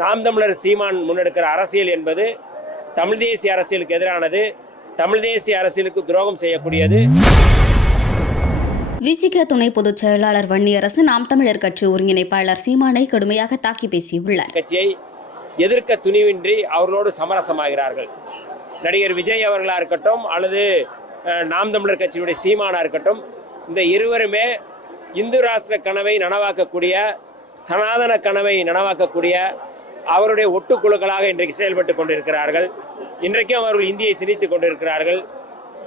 நாம் தமிழர் சீமான் முன்னெடுக்கிற அரசியல் என்பது தமிழ் தேசிய அரசியலுக்கு எதிரானது, தமிழ் தேசிய அரசியலுக்கு துரோகம் செய்யக்கூடியது. விசிக துணை பொதுச் செயலாளர் வன்னியரசு நாம் தமிழர் கட்சி ஒருங்கிணைப்பாளர் சீமானை கடுமையாக தாக்கி பேசியுள்ளார். கட்சியை எதிர்க்க துணிவின்றி அவர்களோடு சமரசமாகிறார்கள். நடிகர் விஜய் அவர்களாக இருக்கட்டும் அல்லது நாம் தமிழர் கட்சியுடைய சீமானா இருக்கட்டும், இந்த இருவருமே இந்து ராஷ்டிர கனவை நனவாக்கக்கூடிய, சனாதன கனவை நனவாக்கக்கூடிய அவருடைய ஒட்டுக்குழுக்களாக இன்றைக்கு செயல்பட்டு கொண்டிருக்கிறார்கள். இன்றைக்கும் அவர்கள் இந்தியை திணித்து கொண்டிருக்கிறார்கள்.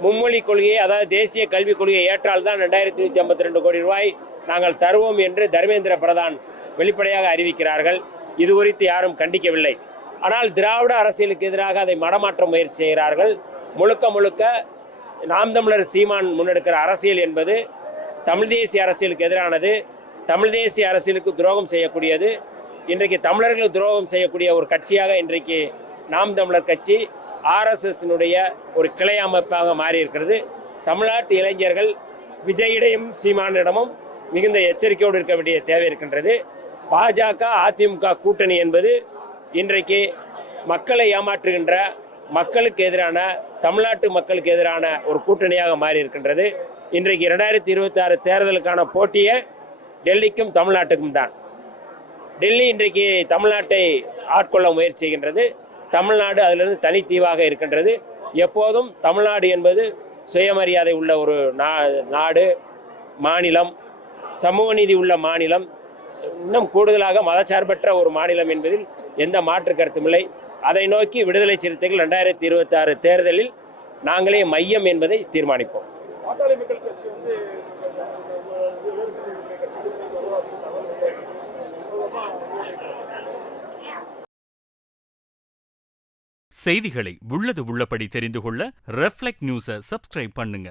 மும்மொழி கொள்கையை, அதாவது தேசிய கல்விக் கொள்கையை ஏற்றால்தான் 2152 கோடி ரூபாய் நாங்கள் தருவோம் என்று தர்மேந்திர பிரதான் வெளிப்படையாக அறிவிக்கிறார்கள். இது குறித்து யாரும் கண்டிக்கவில்லை. ஆனால் திராவிட அரசியலுக்கு எதிராக அதை மடமாற்ற முயற்சி செய்கிறார்கள். முழுக்க முழுக்க நாம் தமிழர் சீமான் முன்னெடுக்கிற அரசியல் என்பது தமிழ் தேசிய அரசியலுக்கு எதிரானது, தமிழ் தேசிய அரசியலுக்கு துரோகம் செய்யக்கூடியது. இன்றைக்கு தமிழர்களுக்கு துரோகம் செய்யக்கூடிய ஒரு கட்சியாக இன்றைக்கு நாம் தமிழர் கட்சி RSSனுடைய ஒரு கிளை அமைப்பாக மாறி இருக்கிறது. தமிழ்நாட்டு இளைஞர்கள் விஜயிடையும் சீமானிடமும் மிகுந்த எச்சரிக்கையோடு இருக்க வேண்டிய தேவை இருக்கின்றது. பாஜக அதிமுக கூட்டணி என்பது இன்றைக்கு மக்களை ஏமாற்றுகின்ற, மக்களுக்கு எதிரான, தமிழ்நாட்டு மக்களுக்கு எதிரான ஒரு கூட்டணியாக மாறி இருக்கின்றது. இன்றைக்கு 2026 தேர்தலுக்கான போட்டியே டெல்லிக்கும் தமிழ்நாட்டுக்கும் தான். டெல்லி இன்றைக்கு தமிழ்நாட்டை ஆட்கொள்ள முயற்சி செய்கின்றது. தமிழ்நாடு அதிலிருந்து தனித்தீவாக இருக்கின்றது. எப்போதும் தமிழ்நாடு என்பது சுயமரியாதை உள்ள ஒரு நாடு, மாநிலம், சமூக நீதி உள்ள மாநிலம், இன்னும் கூடுதலாக மதச்சார்பற்ற ஒரு மாநிலம் என்பதில் எந்த மாற்று கருத்துமில்லை. அதை நோக்கி விடுதலை சிறுத்தைகள் 2026 தேர்தலில் நாங்களே மையம் என்பதை தீர்மானிப்போம். செய்திகளை உள்ளது உள்ளபடி தெரிந்து கொள்ள ரெஃப்ளெக்ட் நியூஸை சப்ஸ்கிரைப் பண்ணுங்க.